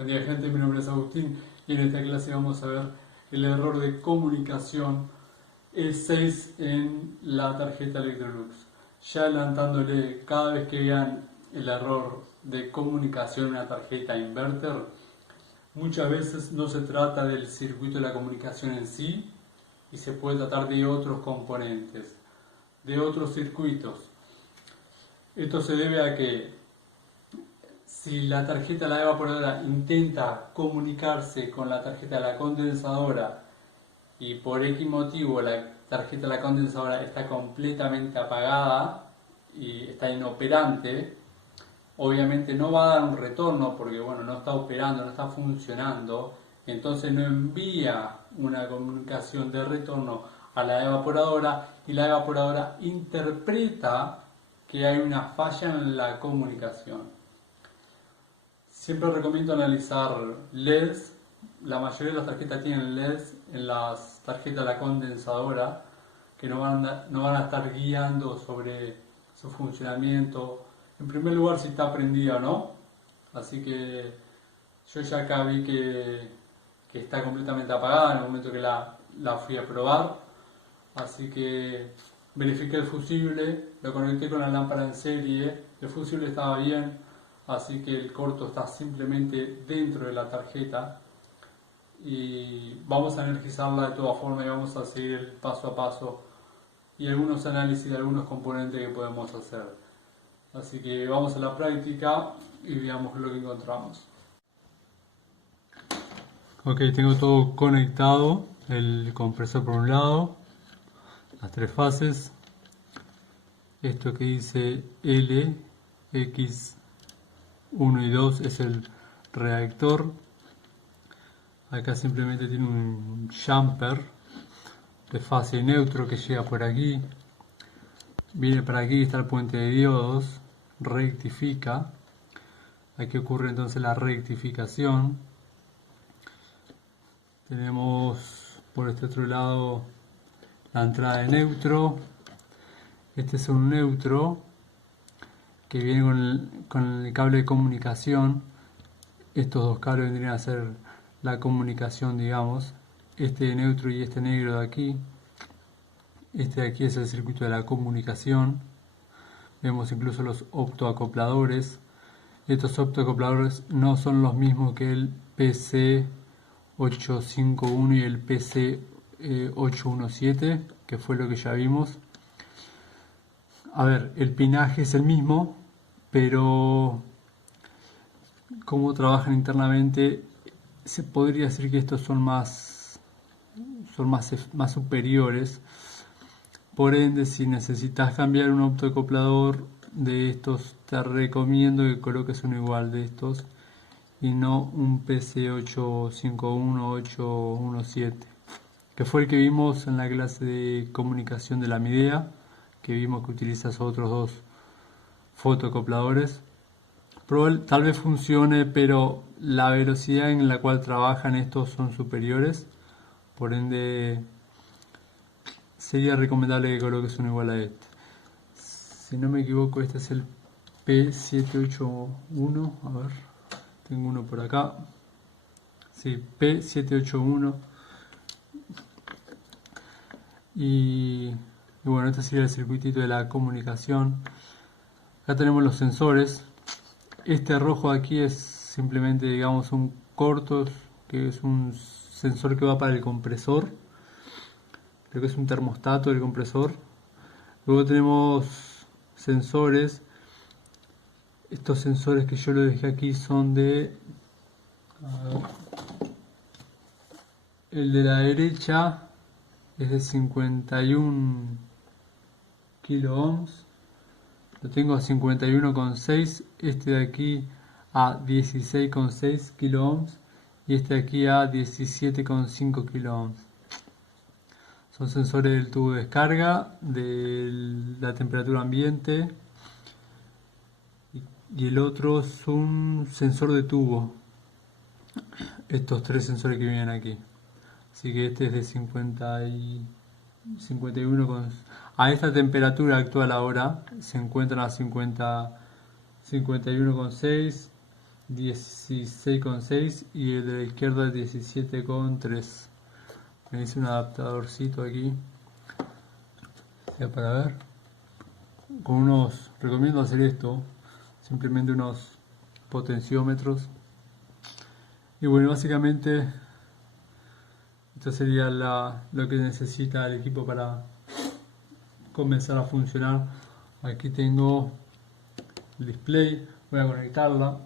Buen día gente, mi nombre es Agustín y en esta clase vamos a ver el error de comunicación E6 en la tarjeta Electrolux. Ya adelantándole, cada vez que vean el error de comunicación en una tarjeta inverter, muchas veces no se trata del circuito de la comunicación en sí y se puede tratar de otros componentes, de otros circuitos. Esto se debe a que si la tarjeta de la evaporadora intenta comunicarse con la tarjeta de la condensadora y por X motivo la tarjeta de la condensadora está completamente apagada y está inoperante, obviamente no va a dar un retorno porque bueno, no está operando, no está funcionando, entonces no envía una comunicación de retorno a la evaporadora y la evaporadora interpreta que hay una falla en la comunicación. Siempre recomiendo analizar LEDs. La mayoría de las tarjetas tienen LEDs en las tarjetas de la condensadora que no van a estar guiando sobre su funcionamiento. En primer lugar, si está prendida o no. Así que yo ya acá vi que está completamente apagada en el momento que la fui a probar. Así que verifiqué el fusible, lo conecté con la lámpara en serie, el fusible estaba bien, así que el corto está simplemente dentro de la tarjeta y vamos a energizarla de todas formas y vamos a seguir el paso a paso y algunos análisis de algunos componentes que podemos hacer. Así que vamos a la práctica y veamos lo que encontramos. Ok, tengo todo conectado, el compresor por un lado, las tres fases, esto que dice L, X, 1 y 2 es el reactor. Acá simplemente tiene un jumper de fase neutro que llega por aquí. Viene para aquí, está el puente de diodos, rectifica. Aquí ocurre entonces la rectificación. Tenemos por este otro lado la entrada de neutro. Este es un neutro que viene con el cable de comunicación. Estos dos cables vendrían a ser la comunicación, digamos. Este neutro y este negro de aquí. Este de aquí es el circuito de la comunicación. Vemos incluso los optoacopladores. Estos optoacopladores no son los mismos que el PC851 y el PC817, que fue lo que ya vimos. A ver, el pinaje es el mismo, pero cómo trabajan internamente, se podría decir que estos son más superiores. Por ende, si necesitas cambiar un optoacoplador de estos, te recomiendo que coloques uno igual de estos y no un PC851 817, que fue el que vimos en la clase de comunicación de la Midea, que vimos que utilizas otros dos fotoacopladores. Tal vez funcione, pero la velocidad en la cual trabajan estos son superiores, por ende sería recomendable que coloques uno igual a este. Si no me equivoco, este es el P781. A ver, tengo uno por acá. Sí, P781. Y bueno, este sería el circuitito de la comunicación. Acá tenemos los sensores. Este rojo aquí es simplemente, digamos, un corto, que es un sensor que va para el compresor. Creo que es un termostato del compresor. Luego tenemos sensores. Estos sensores que yo lo dejé aquí son de... el de la derecha es de 51 kilo ohms. Lo tengo a 51,6. Este de aquí a 16,6 kilo ohms. Y este de aquí a 17,5 kilo ohms. Son sensores del tubo de descarga, de la temperatura ambiente, y el otro es un sensor de tubo. Estos tres sensores que vienen aquí. Así que este es de 51 a esta temperatura actual ahora se encuentran a 51,6 16,6 y el de la izquierda 17,3. Me hice un adaptadorcito aquí, ya para ver. Recomiendo hacer esto, simplemente unos potenciómetros. Y bueno, básicamente esto sería lo que necesita el equipo para comenzar a funcionar. Aquí tengo el display, voy a conectarla.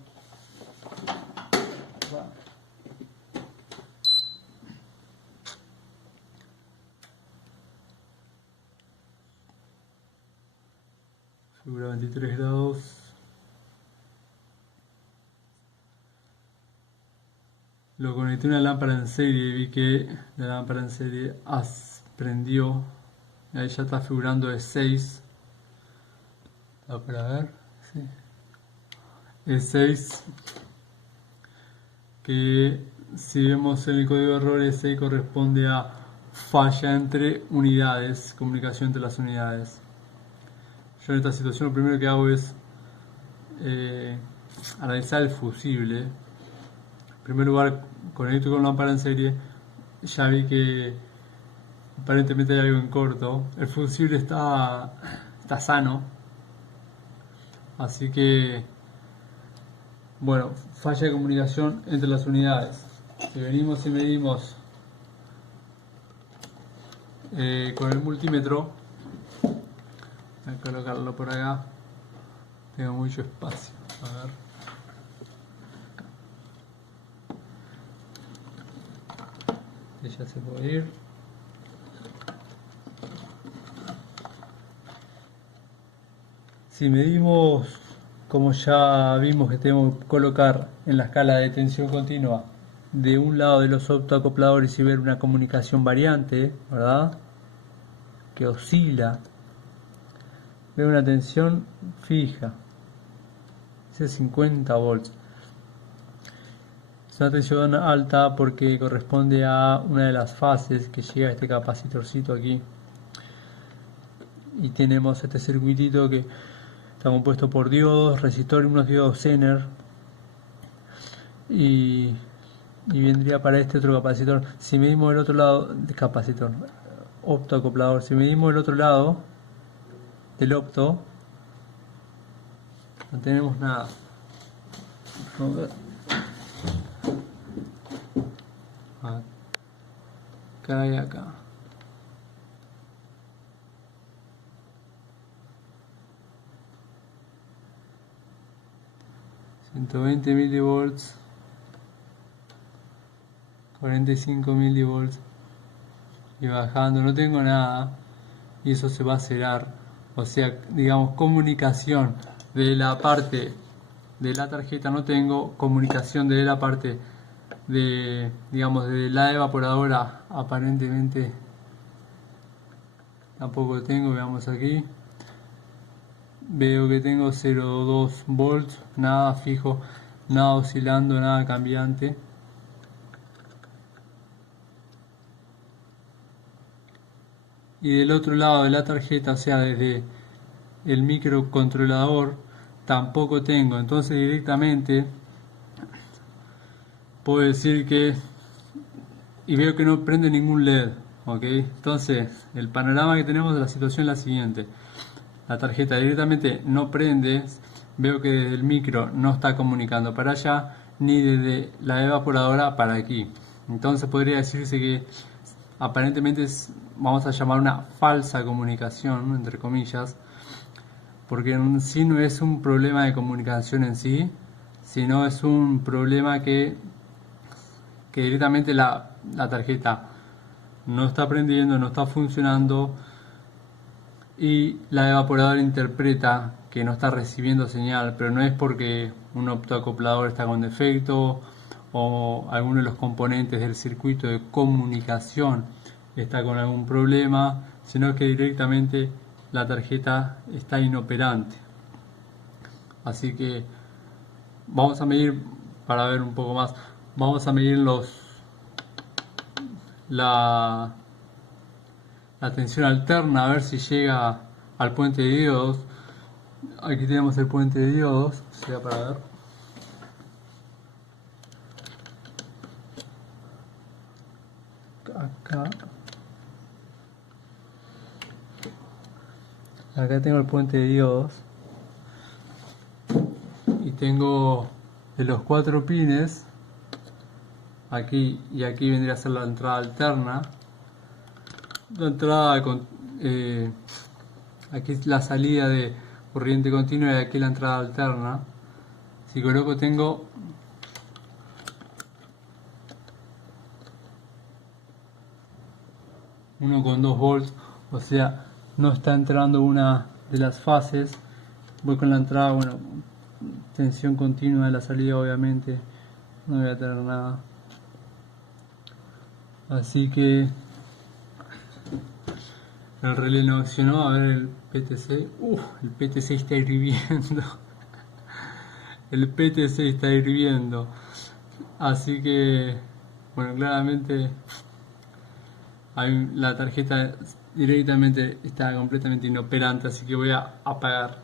Figura 23 grados. Lo conecté a una lámpara en serie y vi que la lámpara en serie prendió. Ahí ya está figurando de 6. Para ver. Sí. El 6. Que si vemos en el código de error, ese corresponde a falla entre unidades, comunicación entre las unidades. Yo en esta situación lo primero que hago es analizar el fusible. En primer lugar, conecto con la lámpara en serie. Ya vi que aparentemente hay algo en corto. El fusible está sano. Así que, bueno, falla de comunicación entre las unidades. Si venimos y medimos con el multímetro, voy a colocarlo por acá. Tengo mucho espacio. A ver. Ya se puede ir. Si medimos, como ya vimos que tenemos que colocar en la escala de tensión continua de un lado de los optoacopladores y ver una comunicación variante, ¿verdad? Que oscila. Veo una tensión fija. Dice 50 volts. Es una tensión alta porque corresponde a una de las fases que llega a este capacitorcito aquí. Y tenemos este circuitito que está compuesto por diodos, resistores y unos diodos Zener. Y vendría para este otro capacitor. Si medimos el otro lado del capacitor, optoacoplador, si medimos el otro lado del opto, no tenemos nada. Vamos a ver. Acá y acá. $120 milivolts, 45 milivolts y bajando, no tengo nada y eso se va a cerrar. O sea, digamos, comunicación de la parte de la tarjeta no tengo, comunicación de la parte de, digamos, de la evaporadora aparentemente tampoco tengo. Veamos aquí, veo que tengo 0,2 volts, nada fijo, nada oscilando, nada cambiante. Y del otro lado de la tarjeta, o sea, desde el microcontrolador, tampoco tengo. Entonces directamente puedo decir que, y veo que no prende ningún LED, ¿ok? Entonces el panorama que tenemos de la situación es la siguiente: la tarjeta directamente no prende, veo que desde el micro no está comunicando para allá, ni desde la evaporadora para aquí. Entonces podría decirse que aparentemente vamos a llamar una falsa comunicación, ¿no?, entre comillas, porque en sí no es un problema de comunicación en sí, sino es un problema que directamente la tarjeta no está prendiendo, no está funcionando, y la evaporadora interpreta que no está recibiendo señal, pero no es porque un optoacoplador está con defecto o alguno de los componentes del circuito de comunicación está con algún problema, sino que directamente la tarjeta está inoperante. Así que vamos a medir, para ver un poco más, vamos a medir la tensión alterna, a ver si llega al puente de diodos. Aquí tenemos el puente de diodos, sea para ver. Acá tengo el puente de diodos y tengo de los 4 pines, aquí y aquí vendría a ser la entrada alterna, la entrada aquí es la salida de corriente continua y aquí la entrada alterna. Si coloco, tengo uno con 2 volts, o sea, no está entrando una de las fases. Voy con la entrada, bueno, tensión continua de la salida, obviamente no voy a tener nada, así que el relé no accionó. A ver el PTC, el PTC está hirviendo. El PTC está hirviendo, así que bueno, claramente la tarjeta directamente está completamente inoperante, así que voy a apagar.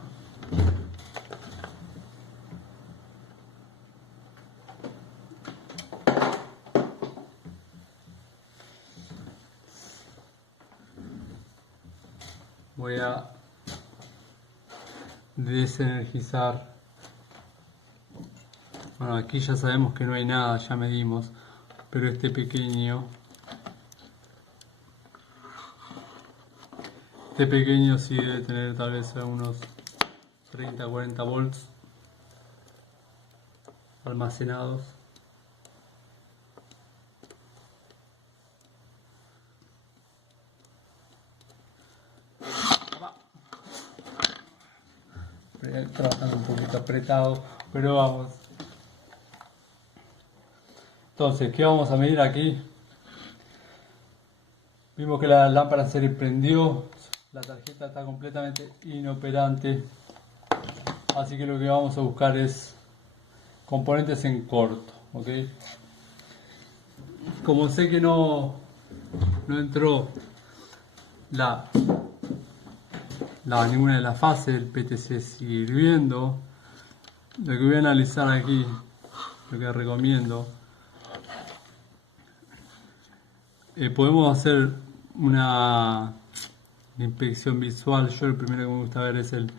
Voy a desenergizar. Bueno, aquí ya sabemos que no hay nada, ya medimos, pero este pequeño sí debe tener tal vez unos 30-40 volts almacenados. Trabajando un poquito apretado, pero vamos. Entonces, ¿qué vamos a medir aquí? Vimos que la lámpara se prendió, la tarjeta está completamente inoperante, así que lo que vamos a buscar es componentes en corto, ¿ok? Como sé que no entró ninguna de las fases, el PTC sigue hirviendo. Lo que voy a analizar aquí, lo que recomiendo, podemos hacer una inspección visual. Yo lo primero que me gusta ver es el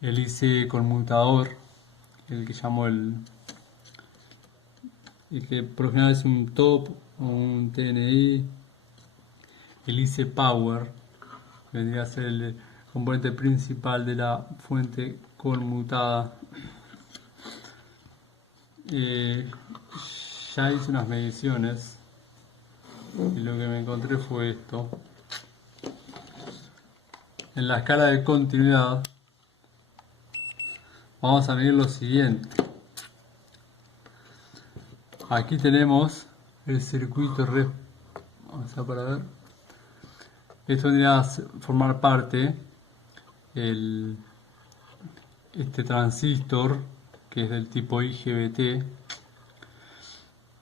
IC conmutador, el que llamo el que por lo general es un top o un TNI. El IC Power vendría a ser el componente principal de la fuente conmutada. Ya hice unas mediciones y lo que me encontré fue esto. En la escala de continuidad vamos a medir lo siguiente. Aquí tenemos el circuito vamos a para ver. Esto vendría a formar parte este transistor, que es del tipo IGBT.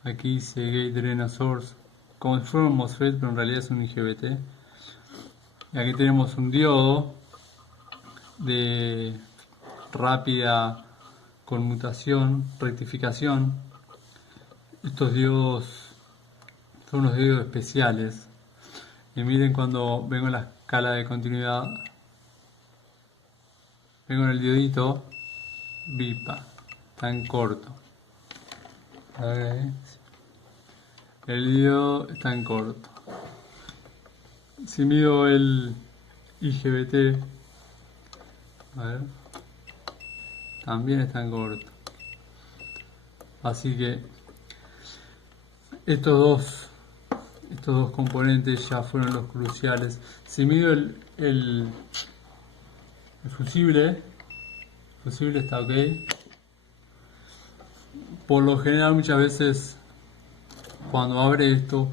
Aquí dice Gate Drain Source, como si fuera un MOSFET, pero en realidad es un IGBT. Y aquí tenemos un diodo de rápida conmutación, rectificación. Estos diodos son unos diodos especiales. Y miren, cuando vengo en la escala de continuidad, vengo en el diodito, bipa, está en corto. El diodo está en corto. Si mido el IGBT, a ver, también está en corto. Así que estos dos componentes ya fueron los cruciales. Si mido el fusible está ok. Por lo general, muchas veces cuando abre esto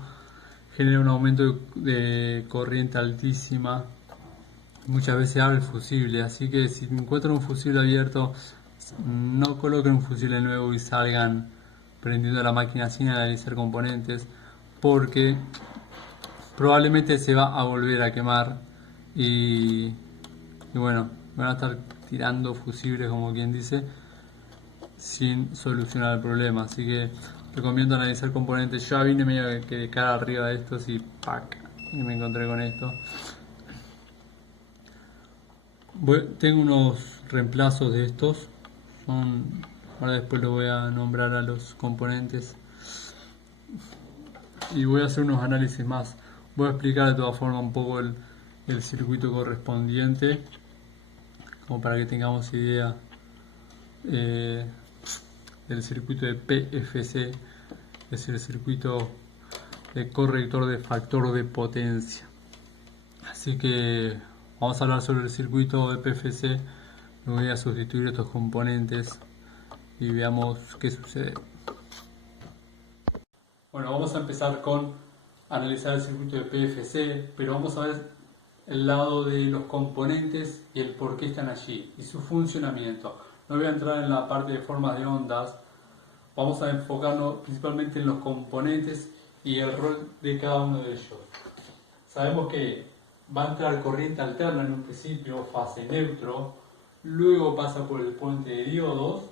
genera un aumento de corriente altísima. Muchas veces abre el fusible, así que si encuentran un fusible abierto, no coloquen un fusible nuevo y salgan prendiendo la máquina sin analizar componentes, porque probablemente se va a volver a quemar y bueno, van a estar tirando fusibles, como quien dice, sin solucionar el problema. Así que recomiendo analizar componentes. Ya vine medio que de cara arriba de estos y ¡pac! Y me encontré con esto. Tengo unos reemplazos de estos. Ahora después lo voy a nombrar a los componentes. Y voy a hacer unos análisis más. Voy a explicar de todas formas un poco el circuito correspondiente, como para que tengamos idea del circuito de PFC, es el circuito de corrector de factor de potencia. Así que vamos a hablar sobre el circuito de PFC. Me voy a sustituir estos componentes y veamos qué sucede. Bueno, vamos a empezar con analizar el circuito de PFC, pero vamos a ver el lado de los componentes y el por qué están allí y su funcionamiento. No voy a entrar en la parte de formas de ondas, vamos a enfocarnos principalmente en los componentes y el rol de cada uno de ellos. Sabemos que va a entrar corriente alterna en un principio, fase neutro, luego pasa por el puente de diodos,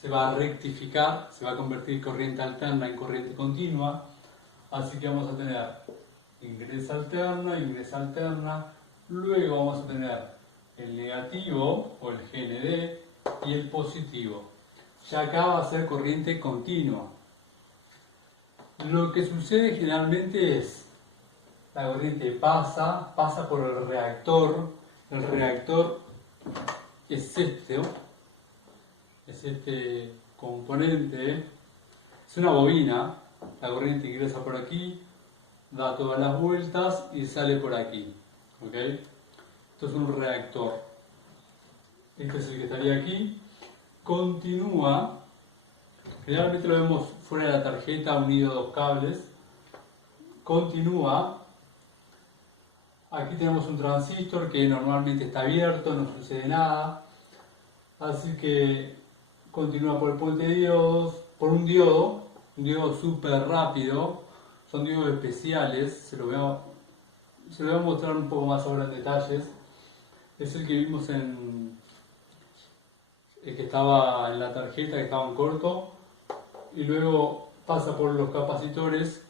se va a rectificar, se va a convertir corriente alterna en corriente continua, así que vamos a tener ingresa alterna, luego vamos a tener el negativo o el GND y el positivo. Ya acá va a ser corriente continua. Lo que sucede generalmente es la corriente pasa por el reactor es este componente, es una bobina, la corriente ingresa por aquí, da todas las vueltas y sale por aquí, ¿ok? Esto es un reactor, este es el que estaría aquí, continúa, generalmente lo vemos fuera de la tarjeta unido a dos cables, continúa, aquí tenemos un transistor que normalmente está abierto, no sucede nada, así que continúa por el puente de diodos, por un diodo súper rápido, son diodos especiales, se lo voy a mostrar un poco más ahora en detalles, es el que vimos el que estaba en la tarjeta, que estaba en corto, y luego pasa por los capacitores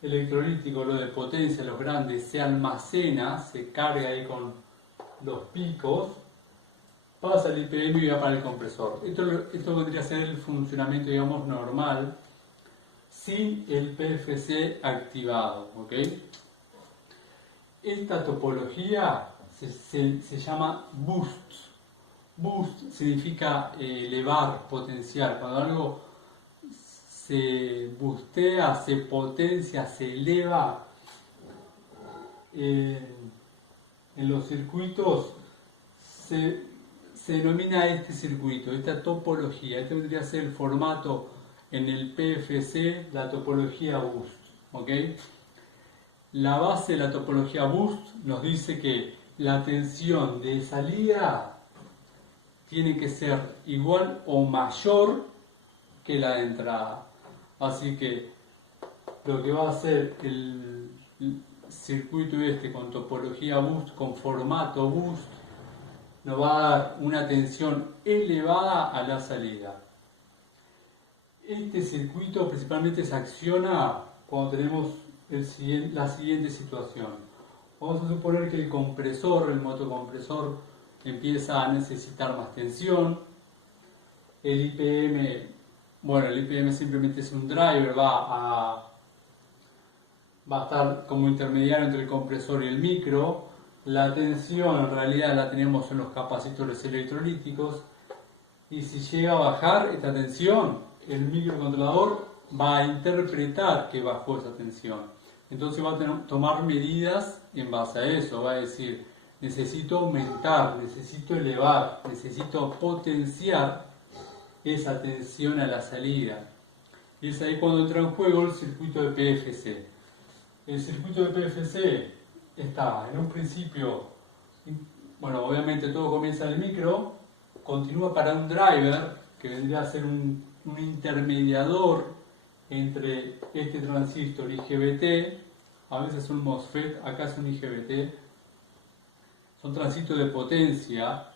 electrolíticos, lo de potencia, los grandes, se almacena, se carga ahí con los picos, pasa el IPM y va para el compresor. Esto vendría a ser el funcionamiento, digamos, normal, sin el PFC activado, ¿ok? Esta topología se llama boost. Boost significa elevar, potenciar. Cuando algo se boostea, se potencia, se eleva, en los circuitos se denomina este circuito, esta topología. Este vendría a ser el formato en el PFC, la topología boost, ¿ok? La base de la topología boost nos dice que la tensión de salida tiene que ser igual o mayor que la de entrada. Así que lo que va a hacer el circuito este con topología boost, con formato boost, nos va a dar una tensión elevada a la salida. Este circuito principalmente se acciona cuando tenemos la siguiente situación. Vamos a suponer que el compresor, el motocompresor, empieza a necesitar más tensión. El IPM simplemente es un driver, va a estar como intermediario entre el compresor y el micro. La tensión en realidad la tenemos en los capacitores electrolíticos, y si llega a bajar esta tensión, el microcontrolador va a interpretar que bajó esa tensión. Entonces va a tomar medidas en base a eso, va a decir, necesito aumentar, necesito elevar, necesito potenciar esa tensión a la salida. Y es ahí cuando entra en juego el circuito de PFC. El circuito de PFC está en un principio, bueno, obviamente todo comienza en el micro, continúa para un driver, que vendría a ser un intermediador entre este transistor IGBT, a veces un MOSFET, acá es un IGBT, son transistores de potencia,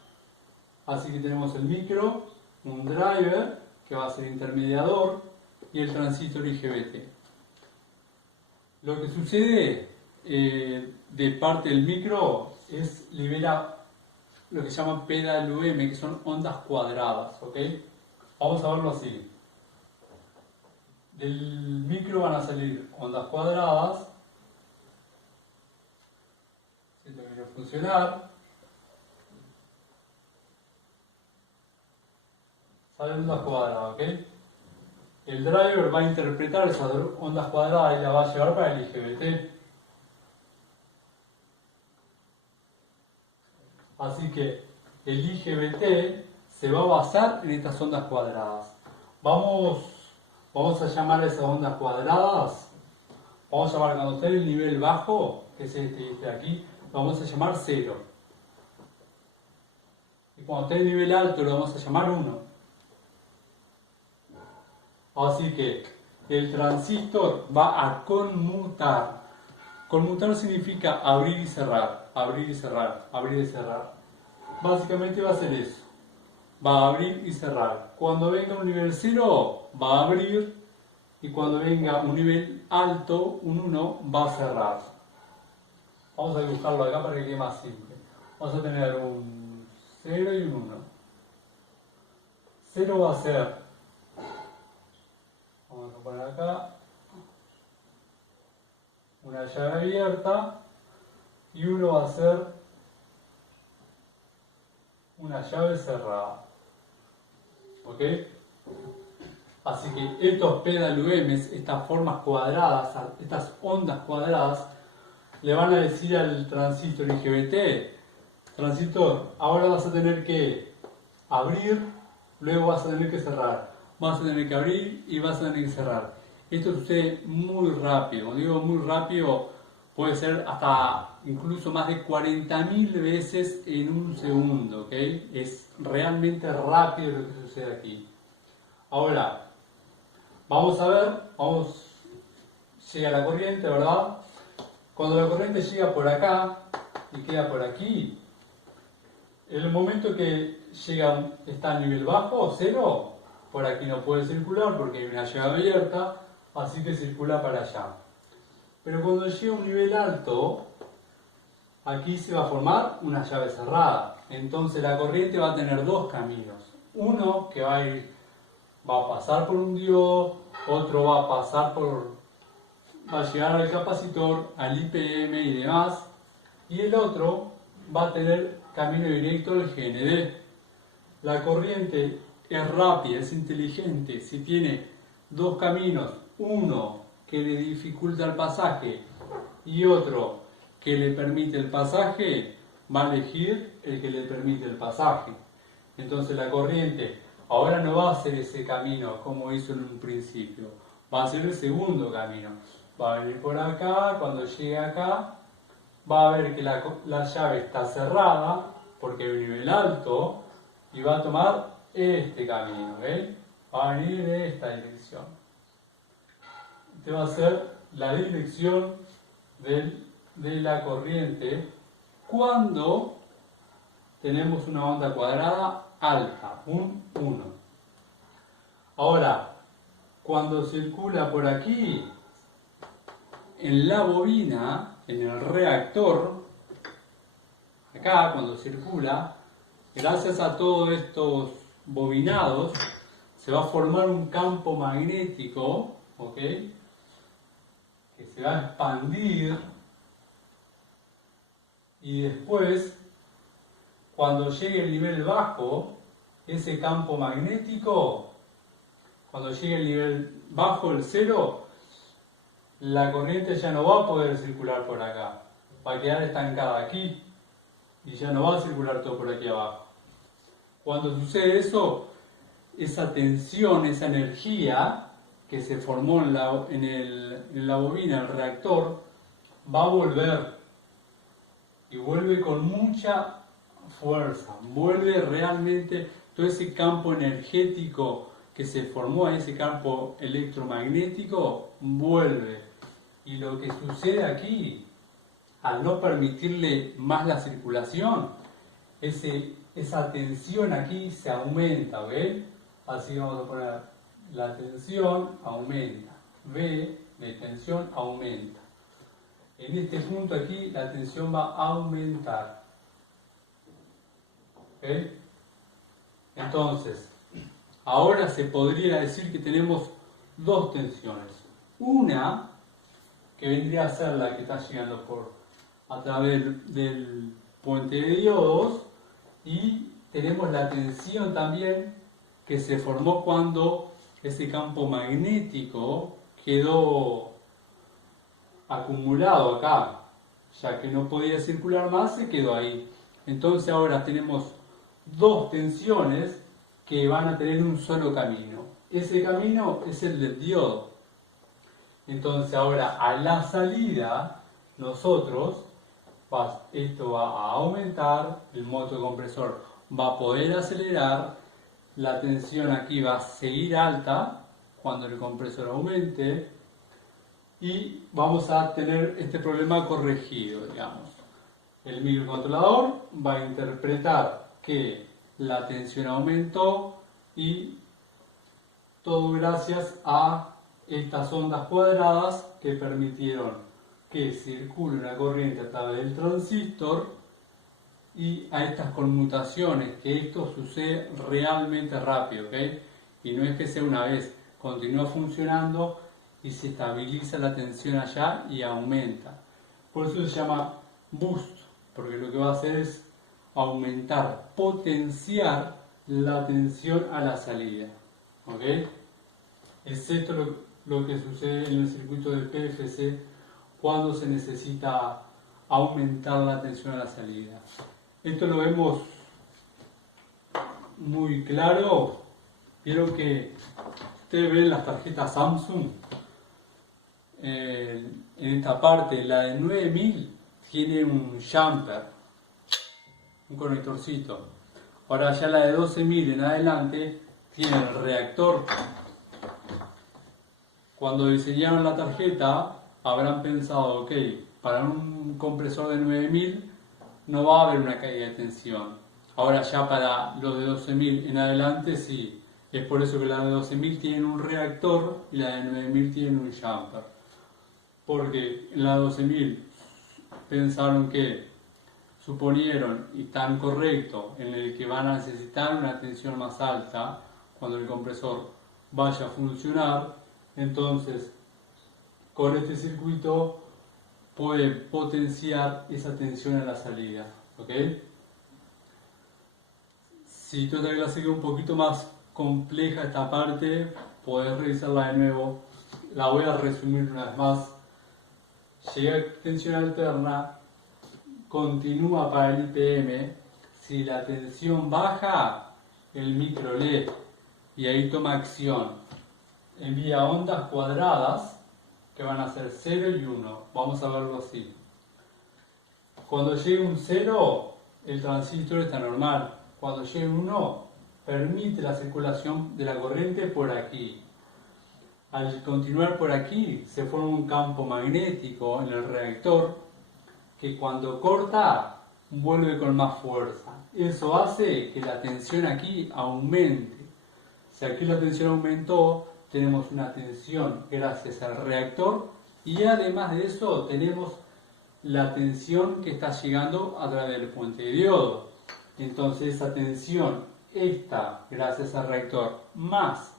así que tenemos el micro, un driver que va a ser intermediador, y el transistor IGBT. Lo que sucede de parte del micro es libera lo que se llama PWM, que son ondas cuadradas, ¿ok? Vamos a verlo así. Del micro van a salir ondas cuadradas. Si esto quiere funcionar, salen ondas cuadradas, ¿ok? El driver va a interpretar esas ondas cuadradas y las va a llevar para el IGBT. Así que el IGBT se va a basar en estas ondas cuadradas. Vamos a llamar a esas ondas cuadradas, vamos a llamar cuando esté en el nivel bajo, que es este de aquí, lo vamos a llamar 0. Y cuando esté en el nivel alto lo vamos a llamar 1. Así que el transistor va a conmutar. Conmutar significa abrir y cerrar, abrir y cerrar, abrir y cerrar. Básicamente va a ser eso. Va a abrir y cerrar. Cuando venga un nivel 0, va a abrir. Y cuando venga un nivel alto, un 1, va a cerrar. Vamos a dibujarlo acá para que quede más simple. Vamos a tener un 0 y un 1. 0 va a ser, vamos a poner acá, una llave abierta. Y 1 va a ser una llave cerrada. ¿Ok? Así que estos PWMs, estas formas cuadradas, estas ondas cuadradas, le van a decir al transistor IGBT: transistor, ahora vas a tener que abrir, luego vas a tener que cerrar. Vas a tener que abrir y vas a tener que cerrar. Esto sucede muy rápido. Cuando digo muy rápido, puede ser hasta incluso más de 40.000 veces en un segundo. ¿Ok? Es realmente rápido lo que sucede aquí. Ahora, vamos a ver, llega la corriente, ¿verdad? Cuando la corriente llega por acá y queda por aquí, en el momento que está a nivel bajo, 0, por aquí no puede circular porque hay una llave abierta, así que circula para allá. Pero cuando llega a un nivel alto, aquí se va a formar una llave cerrada. Entonces la corriente va a tener dos caminos. Uno que va a pasar por un diodo, otro va a llegar al capacitor, al IPM y demás, y el otro va a tener camino directo al GND. La corriente es rápida, es inteligente. Si tiene dos caminos, uno que le dificulta el pasaje y otro que le permite el pasaje, va a elegir el que le permite el pasaje. Entonces la corriente ahora no va a hacer ese camino como hizo en un principio, va a hacer el segundo camino. Va a venir por acá, cuando llegue acá, va a ver que la llave está cerrada porque hay un nivel alto y va a tomar este camino, ¿ven? Va a venir de esta dirección. Este va a ser la dirección de la corriente cuando tenemos una onda cuadrada alta, un 1. Ahora, cuando circula por aquí, en la bobina, en el reactor, acá cuando circula, gracias a todos estos bobinados, se va a formar un campo magnético, ¿ok? Que se va a expandir y después, cuando llegue el nivel bajo, ese campo magnético, cuando llegue el nivel bajo, el 0, la corriente ya no va a poder circular por acá, va a quedar estancada aquí y ya no va a circular todo por aquí abajo. Cuando sucede eso, esa tensión, esa energía que se formó en la bobina, el reactor, va a volver y vuelve con mucha fuerza, vuelve realmente todo ese campo energético que se formó, ese campo electromagnético, vuelve. Y lo que sucede aquí, al no permitirle más la circulación, esa tensión aquí se aumenta, ¿ven? Así vamos a poner la tensión aumenta, V de tensión aumenta. En este punto aquí la tensión va a aumentar. ¿Ok? Entonces, ahora se podría decir que tenemos dos tensiones. Una que vendría a ser la que está llegando a través del puente de diodos, y tenemos la tensión también que se formó cuando ese campo magnético quedó acumulado acá, ya que no podía circular más, se quedó ahí. Entonces ahora tenemos dos tensiones que van a tener un solo camino. Ese camino es el del diodo. Entonces ahora a la salida nosotros, esto va a aumentar, el motocompresor va a poder acelerar, la tensión aquí va a seguir alta cuando el compresor aumente, y vamos a tener este problema corregido, digamos. El microcontrolador va a interpretar que la tensión aumentó, y todo gracias a estas ondas cuadradas que permitieron que circule una corriente a través del transistor, y a estas conmutaciones, que esto sucede realmente rápido, ¿ok? Y no es que sea una vez, continúa funcionando y se estabiliza la tensión allá y aumenta. Por eso se llama boost, porque lo que va a hacer es aumentar, potenciar la tensión a la salida, ¿ok? Es esto lo que sucede en el circuito del PFC cuando se necesita aumentar la tensión a la salida. Esto lo vemos muy claro. Vieron que ustedes ven las tarjetas Samsung. En esta parte, la de 9000 tiene un jumper, un conectorcito. Ahora ya la de 12000 en adelante tiene el reactor. Cuando diseñaron la tarjeta habrán pensado, ok, para un compresor de 9000 no va a haber una caída de tensión. Ahora ya para los de 12000 en adelante sí. Es por eso que la de 12000 tienen un reactor y la de 9000 tienen un jumper. Porque en la de 12000 pensaron que, suponieron, y tan correcto, en el que van a necesitar una tensión más alta cuando el compresor vaya a funcionar. Entonces, con este circuito puede potenciar esa tensión a la salida, ¿ok? Si toda la clase queda un poquito más compleja esta parte, podés revisarla de nuevo. La voy a resumir una vez más. Llega tensión alterna, continúa para el IPM. Si la tensión baja, el micro lee y ahí toma acción. Envía ondas cuadradas que van a ser 0 y 1. Vamos a verlo así. Cuando llegue un 0, el transistor está normal. Cuando llegue un 1, permite la circulación de la corriente por aquí. Al continuar por aquí, se forma un campo magnético en el reactor que cuando corta, vuelve con más fuerza. Eso hace que la tensión aquí aumente. Si aquí la tensión aumentó, tenemos una tensión gracias al reactor, y además de eso tenemos la tensión que está llegando a través del puente de diodo. Entonces esa tensión, esta gracias al reactor, más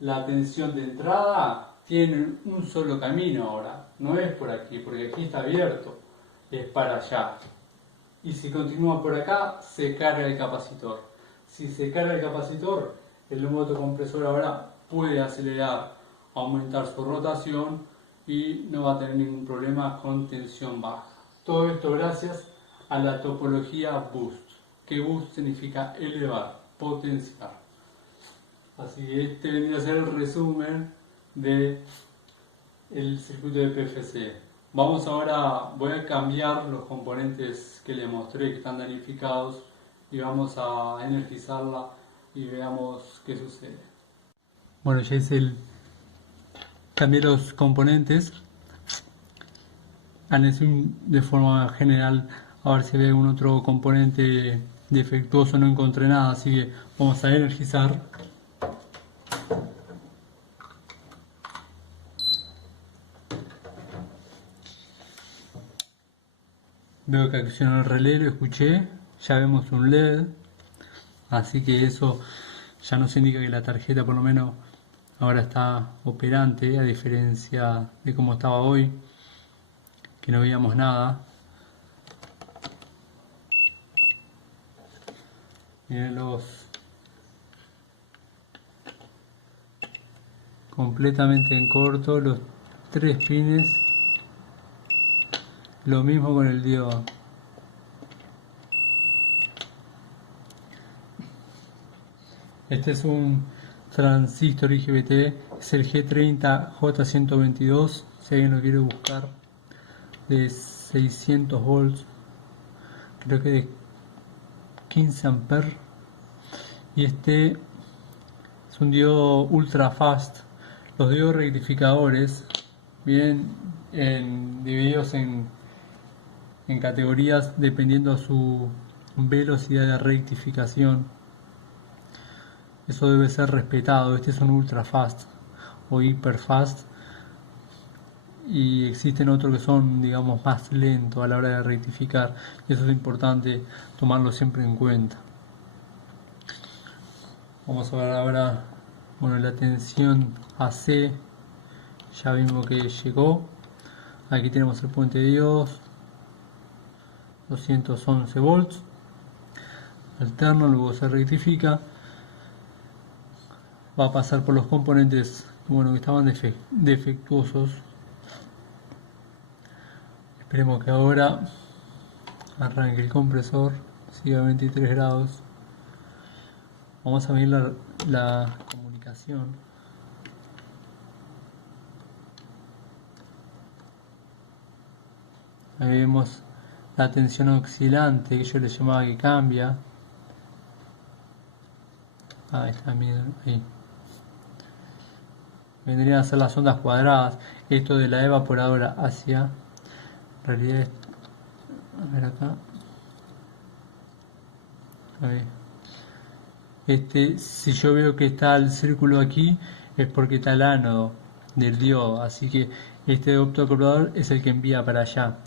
la tensión de entrada, tienen un solo camino ahora. No es por aquí, porque aquí está abierto, es para allá. Y si continúa por acá, se carga el capacitor. Si se carga el capacitor, el motocompresor ahora puede acelerar, aumentar su rotación y no va a tener ningún problema con tensión baja. Todo esto gracias a la topología boost, que boost significa elevar, potenciar. Así que este vendría a ser el resumen del circuito de PFC. Vamos ahora, voy a cambiar los componentes que les mostré que están danificados y vamos a energizarla y veamos qué sucede. Bueno, ya hice cambié los componentes. Analizo de forma general a ver si hay algún otro componente defectuoso. No encontré nada, así que vamos a energizar. Veo que accionó el relé, lo escuché, ya vemos un LED, así que eso ya nos indica que la tarjeta por lo menos ahora está operante, a diferencia de cómo estaba hoy, que no veíamos nada. Miren completamente en corto, los 3 pines. Lo mismo con el diodo. Este es un transistor IGBT, es el G30J122, si alguien lo quiere buscar, de 600 volts, creo que de 15 amperes. Y este es un diodo ultra fast. Los diodos rectificadores vienen divididos en categorías dependiendo a su velocidad de rectificación. Eso debe ser respetado. Este es un ultra fast o hiper fast, y existen otros que son, digamos, más lentos a la hora de rectificar, y eso es importante tomarlo siempre en cuenta. Vamos a ver ahora, bueno, la tensión AC ya vimos que llegó. Aquí tenemos el puente de diodos, 211 volts alterno, luego se rectifica, va a pasar por los componentes, bueno, que estaban defectuosos. Esperemos que ahora arranque el compresor, siga a 23 grados. Vamos a medir la comunicación. Ahí vemos la tensión oscilante, que yo le llamaba que cambia. Ahí está, miren, ahí. Vendrían a ser las ondas cuadradas. Esto de la evaporadora hacia, en realidad es, a ver acá. A ver. Si yo veo que está el círculo aquí, es porque está el ánodo del diodo, así que este optocouplador es el que envía para allá.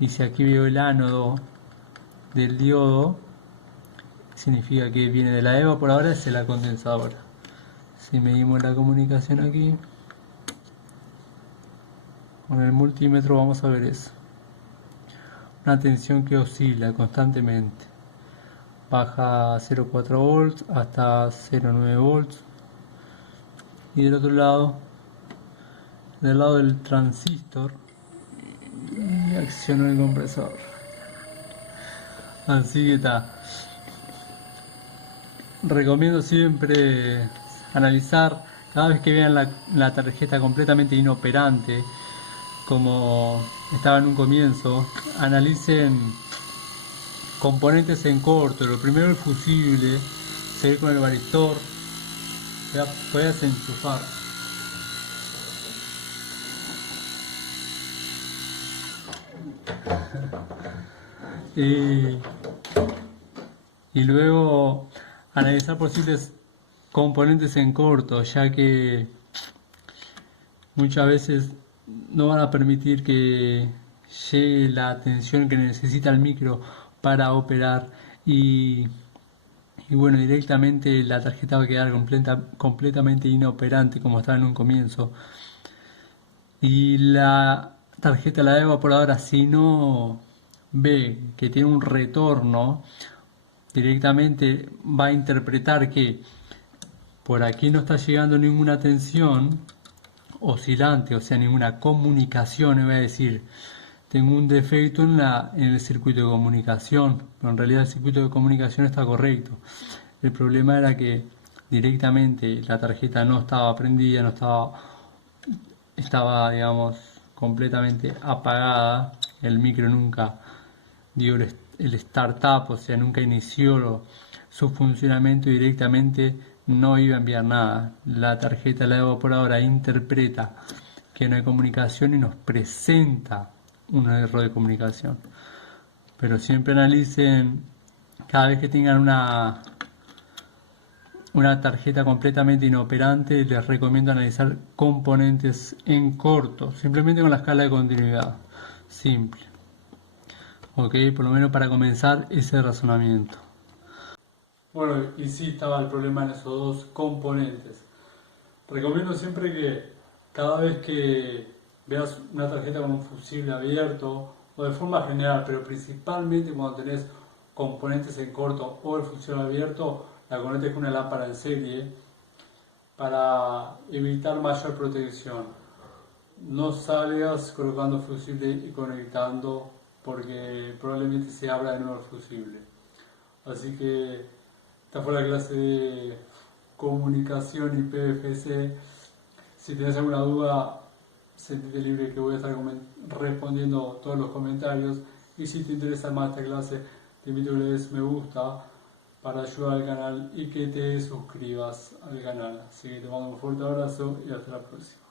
Y si aquí veo el ánodo del diodo, significa que viene de la evaporadora hacia la condensadora. Si medimos la comunicación aquí, con el multímetro vamos a ver eso. Una tensión que oscila constantemente. Baja 0,4 volts hasta 0,9 volts. Y del otro lado, del lado del transistor, acciona el compresor. Así que está. Recomiendo siempre analizar, cada vez que vean la tarjeta completamente inoperante, como estaba en un comienzo, analicen componentes en corto. Lo primero el fusible, seguir con el varistor, ya puedes enchufar. Y luego analizar posibles componentes en corto, ya que muchas veces no van a permitir que llegue la atención que necesita el micro para operar, y bueno, directamente la tarjeta va a quedar completamente inoperante como estaba en un comienzo. Y la tarjeta, la evaporadora, si no ve que tiene un retorno, directamente va a interpretar que por aquí no está llegando ninguna tensión oscilante, o sea, ninguna comunicación, y va a decir, tengo un defecto en el circuito de comunicación, pero en realidad el circuito de comunicación está correcto. El problema era que directamente la tarjeta no estaba prendida, estaba, digamos, completamente apagada, el micro nunca dio el startup, o sea, nunca inició su funcionamiento, y directamente no iba a enviar nada. La tarjeta, la evaporadora, interpreta que no hay comunicación y nos presenta un error de comunicación. Pero siempre analicen, cada vez que tengan una tarjeta completamente inoperante, les recomiendo analizar componentes en corto, simplemente con la escala de continuidad simple. ¿ok? Por lo menos para comenzar ese razonamiento. Bueno, y sí estaba el problema en esos dos componentes. Recomiendo siempre que cada vez que veas una tarjeta con un fusible abierto, o de forma general, pero principalmente cuando tenés componentes en corto o el fusible abierto, la conectes con una lámpara en serie para evitar mayor protección. No salgas colocando fusible y conectando porque probablemente se abra de nuevo el fusible. Así que esta fue la clase de comunicación y PFC. Si tienes alguna duda, sentite libre que voy a estar respondiendo todos los comentarios. Y si te interesa más esta clase, te invito a que le des me gusta para ayudar al canal y que te suscribas al canal. Así que te mando un fuerte abrazo y hasta la próxima.